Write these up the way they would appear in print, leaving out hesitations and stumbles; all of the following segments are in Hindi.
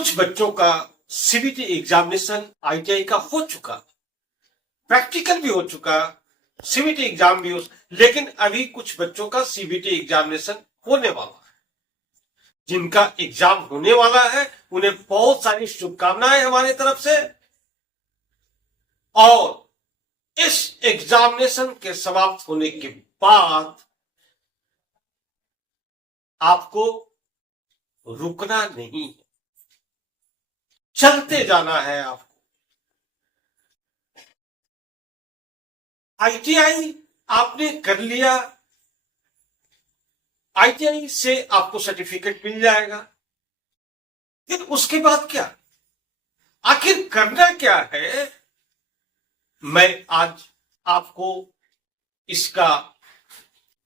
कुछ बच्चों का सीबीटी एग्जामिनेशन आईटीआई का हो चुका, प्रैक्टिकल भी हो चुका, सीबीटी एग्जाम भी हो, लेकिन अभी कुछ बच्चों का सीबीटी एग्जामिनेशन होने वाला है। जिनका एग्जाम होने वाला है उन्हें बहुत सारी शुभकामनाएं हमारी तरफ से। और इस एग्जामिनेशन के समाप्त होने के बाद आपको रुकना नहीं है, चलते जाना है आपको। आईटीआई आपने कर लिया, आईटीआई से आपको सर्टिफिकेट मिल जाएगा, फिर उसके बाद क्या, आखिर करना क्या है, मैं आज आपको इसका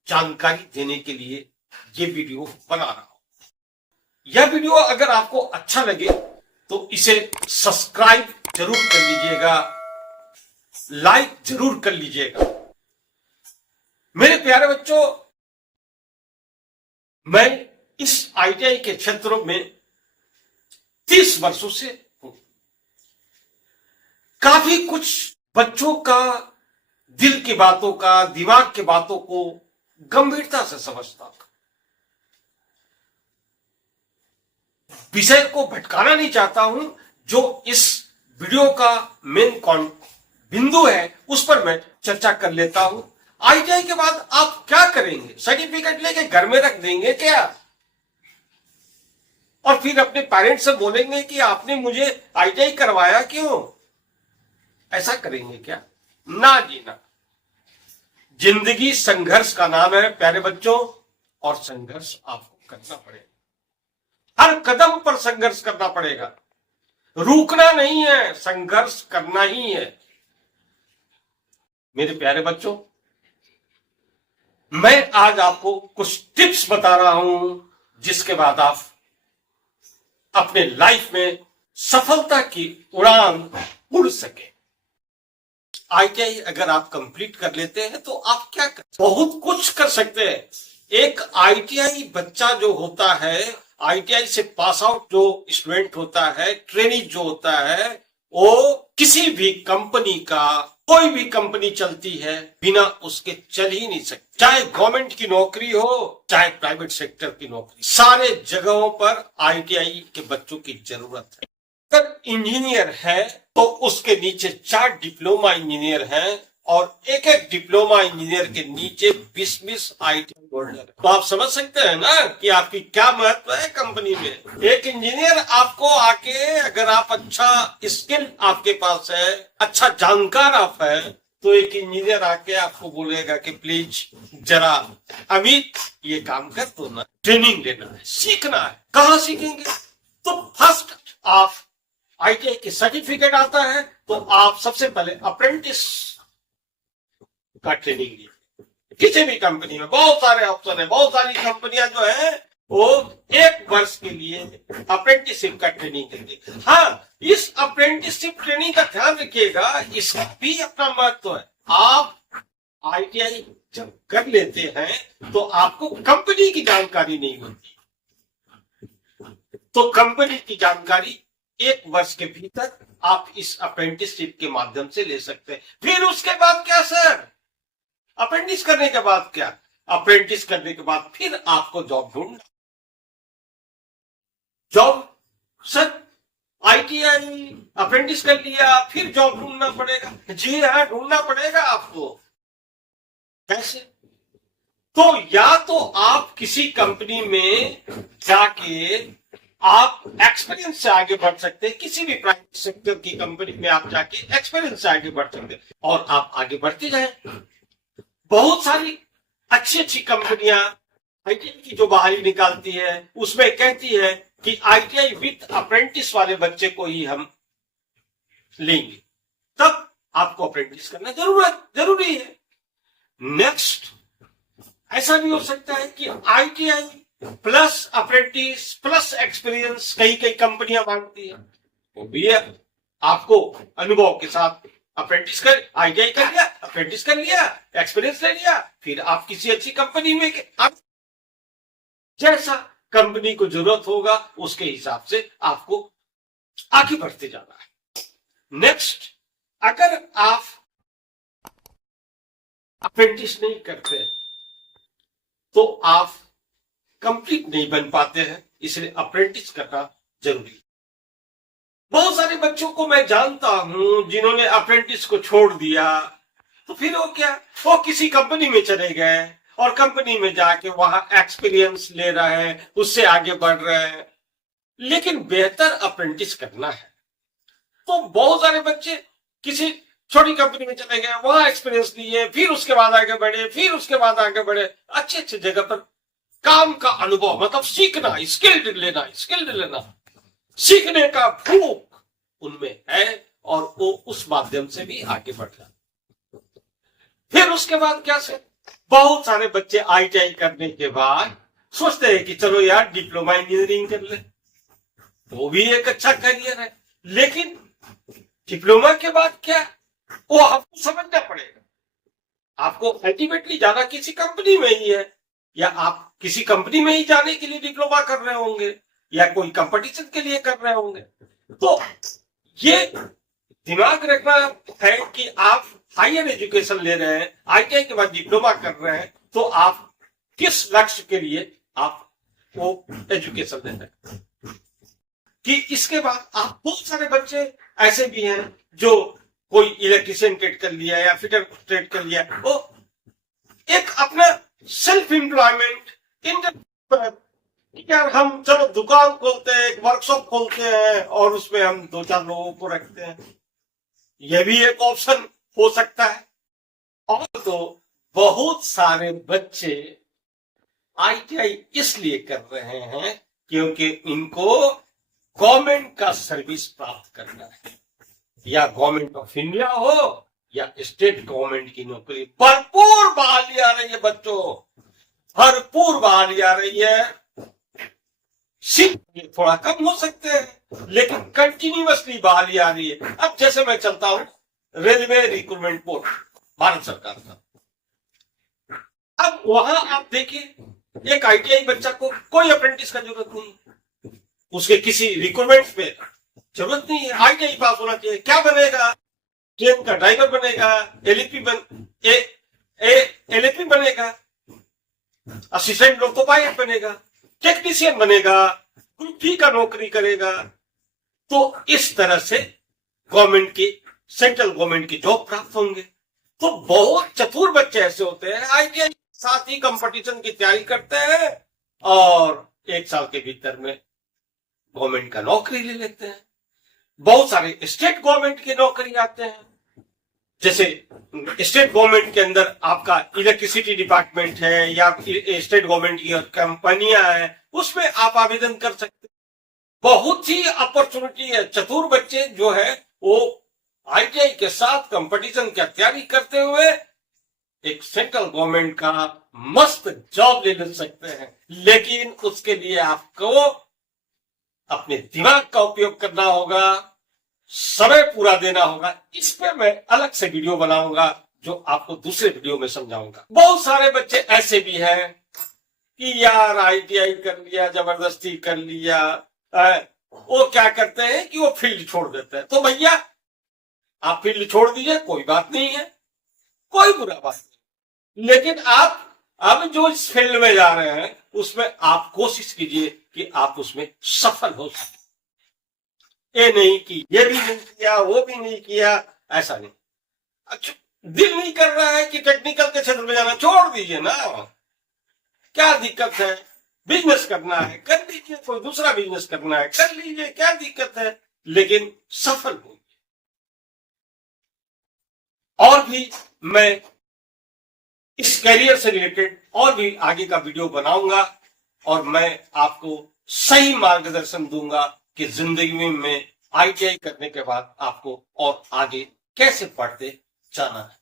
जानकारी देने के लिए ये वीडियो बना रहा हूं। यह वीडियो अगर आपको अच्छा लगे तो इसे सब्सक्राइब जरूर कर लीजिएगा, लाइक जरूर कर लीजिएगा। मेरे प्यारे बच्चों, मैं इस आईटीआई के क्षेत्र में 30 वर्षों से हूं। काफी कुछ बच्चों का दिल की बातों का, दिमाग की बातों को गंभीरता से समझता था। विषय को भटकाना नहीं चाहता हूं, जो इस वीडियो का मेन बिंदु है उस पर मैं चर्चा कर लेता हूं। आईटीआई के बाद आप क्या करेंगे? सर्टिफिकेट लेके घर में रख देंगे क्या? और फिर अपने पेरेंट्स से बोलेंगे कि आपने मुझे आईटीआई करवाया क्यों? ऐसा करेंगे क्या? ना जी ना। जिंदगी संघर्ष का नाम है प्यारे बच्चों, और संघर्ष आपको करना पड़ेगा। हर कदम पर संघर्ष करना पड़ेगा, रुकना नहीं है, संघर्ष करना ही है। मेरे प्यारे बच्चों, मैं आज आपको कुछ टिप्स बता रहा हूं जिसके बाद आप अपने लाइफ में सफलता की उड़ान उड़ सके। आईटीआई अगर आप कंप्लीट कर लेते हैं तो आप क्या कर, बहुत कुछ कर सकते हैं। एक आईटीआई बच्चा जो होता है, आईटीआई से पास आउट जो स्टूडेंट होता है, ट्रेनी जो होता है, वो किसी भी कंपनी का, कोई भी कंपनी चलती है बिना उसके चल ही नहीं सकती। चाहे गवर्नमेंट की नौकरी हो, चाहे प्राइवेट सेक्टर की नौकरी, सारे जगहों पर आईटीआई के बच्चों की जरूरत है। अगर इंजीनियर है तो उसके नीचे 4 डिप्लोमा इंजीनियर हैं, और एक एक डिप्लोमा इंजीनियर के नीचे 20-20 आईटीआई होल्डर। तो आप समझ सकते हैं ना कि आपकी क्या महत्व है कंपनी में। एक इंजीनियर आपको आके, अगर आप अच्छा स्किल आपके पास है, अच्छा जानकार आप है, तो एक इंजीनियर आके आपको बोलेगा कि प्लीज जरा अमित ये काम कर दो ना, ट्रेनिंग लेना है, सीखना है। कहाँ सीखेंगे? तो फर्स्ट आप आईटीआई के सर्टिफिकेट आता है तो आप सबसे पहले अप्रेंटिस का ट्रेनिंग लीजिए। किसी भी कंपनी में बहुत सारे ऑप्शन है, बहुत सारी कंपनियां जो है वो 1 वर्ष के लिए अप्रेंटिसशिप का ट्रेनिंग देती है। हाँ, इस अप्रेंटिसशिप ट्रेनिंग का ध्यान रखिएगा, इसका भी अपना महत्व है। आप आईटीआई जब कर लेते हैं तो आपको कंपनी की जानकारी नहीं होती, तो कंपनी की जानकारी 1 वर्ष के भीतर आप इस अप्रेंटिसशिप के माध्यम से ले सकते हैं। फिर उसके बाद क्या सर? अप्रेंटिस करने के बाद क्या? अप्रेंटिस करने के बाद फिर आपको जॉब ढूंढना। जॉब सर, आईटीआई अप्रेंटिस कर लिया फिर जॉब ढूंढना पड़ेगा? जी हाँ, ढूंढना पड़ेगा आपको। कैसे? तो या तो आप किसी कंपनी में जाके आप एक्सपीरियंस से आगे बढ़ सकते हैं, किसी भी प्राइवेट सेक्टर की कंपनी में आप जाके एक्सपीरियंस से आगे बढ़ सकते हैं, और आप आगे बढ़ते जाएं। बहुत सारी अच्छी अच्छी कंपनियां आईटीआई की जो बाहरी निकालती है उसमें कहती है कि आईटीआई विथ अप्रेंटिस वाले बच्चे को ही हम लेंगे, तब आपको अप्रेंटिस करना जरूरी है। नेक्स्ट, ऐसा भी हो सकता है कि ITI plus apprentice plus experience कई कंपनियां मांगती है, वो भी है। आपको अनुभव के साथ अप्रेंटिस कर, आईटीआई कर लिया, अप्रेंटिस कर लिया, एक्सपीरियंस ले लिया, फिर आप किसी अच्छी कंपनी में, आप जैसा कंपनी को जरूरत होगा उसके हिसाब से आपको आगे बढ़ते जाना है। नेक्स्ट, अगर आप अप्रेंटिस नहीं करते तो आप कंप्लीट नहीं बन पाते हैं, इसलिए अप्रेंटिस करना जरूरी है। बहुत सारे बच्चों को मैं जानता हूं जिन्होंने अप्रेंटिस को छोड़ दिया, तो फिर वो क्या, वो किसी कंपनी में चले गए और कंपनी में जाके वहां एक्सपीरियंस ले रहे हैं, उससे आगे बढ़ रहे हैं। लेकिन बेहतर अप्रेंटिस करना है। तो बहुत सारे बच्चे किसी छोटी कंपनी में चले गए, वहां एक्सपीरियंस लिए, फिर उसके बाद आगे बढ़े, फिर उसके बाद आगे बढ़े, अच्छे अच्छे जगह पर काम का अनुभव, मतलब सीखना, स्किल्ड लेना, सीखने का भूख उनमें है और वो उस माध्यम से भी आगे बढ़ रहा। फिर उसके बाद क्या से बहुत सारे बच्चे आईटीआई करने के बाद सोचते हैं कि चलो यार डिप्लोमा इंजीनियरिंग कर ले, वो भी एक अच्छा करियर है। लेकिन डिप्लोमा के बाद क्या, वो आपको समझना पड़ेगा। आपको अल्टीमेटली जाना किसी कंपनी में ही है, या आप किसी कंपनी में ही जाने के लिए डिप्लोमा कर रहे होंगे, या कोई कंपटीशन के लिए कर रहे होंगे। तो ये दिमाग रखना है कि आप हायर एजुकेशन ले रहे हैं, आईटीआई के बाद डिप्लोमा कर रहे हैं, तो आप किस लक्ष्य के लिए आप वो एजुकेशन ले रहे हैं। कि इसके बाद आप बहुत सारे बच्चे ऐसे भी हैं जो कोई इलेक्ट्रिशियन ट्रेड कर लिया या फिटर ट्रेड कर लिया, वो एक अपना सेल्फ एम्प्लॉयमेंट यार हम चलो दुकान खोलते हैं, एक वर्कशॉप खोलते हैं और उसमें हम 2-4 लोगों को रखते हैं, यह भी एक ऑप्शन हो सकता है। और तो बहुत सारे बच्चे आईटीआई इसलिए कर रहे हैं क्योंकि इनको गवर्नमेंट का सर्विस प्राप्त करना है, या गवर्नमेंट ऑफ इंडिया हो या स्टेट गवर्नमेंट की नौकरी। भरपूर बहाली आ रही है बच्चों, भरपूर बहाली आ रही है। सिर्फ थोड़ा कम हो सकते हैं लेकिन कंटिन्यूअसली बहाली आ रही है। अब जैसे मैं चलता हूं रेलवे रिक्रूटमेंट बोर्ड, भारत सरकार का, अब वहां आप देखिए एक आईटीआई बच्चा को कोई अप्रेंटिस का जरूरत नहीं, उसके किसी रिक्रूटमेंट में जरूरत नहीं है, आईटीआई पास होना चाहिए। क्या बनेगा, ट्रेन का ड्राइवर बनेगा, एलएपी बनेगा, असिस्टेंट लोको पायलट बनेगा, टेक्नीशियन बनेगा, ग्रुप डी का नौकरी करेगा। तो इस तरह से गवर्नमेंट की, सेंट्रल गवर्नमेंट की जॉब प्राप्त होंगे। तो बहुत चतुर बच्चे ऐसे होते हैं, आईटीआई के साथ ही कंपटीशन की तैयारी करते हैं और 1 साल के भीतर में गवर्नमेंट का नौकरी ले लेते हैं। बहुत सारे स्टेट गवर्नमेंट की नौकरी आते हैं, जैसे स्टेट गवर्नमेंट के अंदर आपका इलेक्ट्रिसिटी डिपार्टमेंट है या स्टेट गवर्नमेंट की कंपनियां हैं, उसमें आप आवेदन कर सकते हैं। बहुत ही अपॉर्चुनिटी है। चतुर बच्चे जो है वो आईटीआई के साथ कंपटीशन की तैयारी करते हुए एक सेंट्रल गवर्नमेंट का मस्त जॉब ले सकते हैं। लेकिन उसके लिए आपको अपने दिमाग का उपयोग करना होगा, समय पूरा देना होगा। इस पे मैं अलग से वीडियो बनाऊंगा जो आपको दूसरे वीडियो में समझाऊंगा। बहुत सारे बच्चे ऐसे भी हैं कि यार आईटीआई कर लिया, जबरदस्ती कर लिया, वो क्या करते हैं कि वो फील्ड छोड़ देते हैं। तो भैया आप फील्ड छोड़ दीजिए, कोई बात नहीं है, कोई बुरा बात नहीं, लेकिन आप अब जो इस फील्ड में जा रहे हैं उसमें आप कोशिश कीजिए कि आप उसमें सफल हो सके। ये नहीं कि ये भी नहीं किया, वो भी नहीं किया, ऐसा नहीं। अच्छा, दिल नहीं कर रहा है कि टेक्निकल के क्षेत्र में जाना, छोड़ दीजिए ना, क्या दिक्कत है। बिजनेस करना है कर लीजिए, कोई दूसरा बिजनेस करना है कर लीजिए, क्या दिक्कत है, लेकिन सफल होइए। और भी मैं इस कैरियर से रिलेटेड और भी आगे का वीडियो बनाऊंगा और मैं आपको सही मार्गदर्शन दूंगा कि जिंदगी में आईटीआई करने के बाद आपको और आगे कैसे बढ़ते जाना है।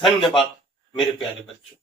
धन्यवाद मेरे प्यारे बच्चों।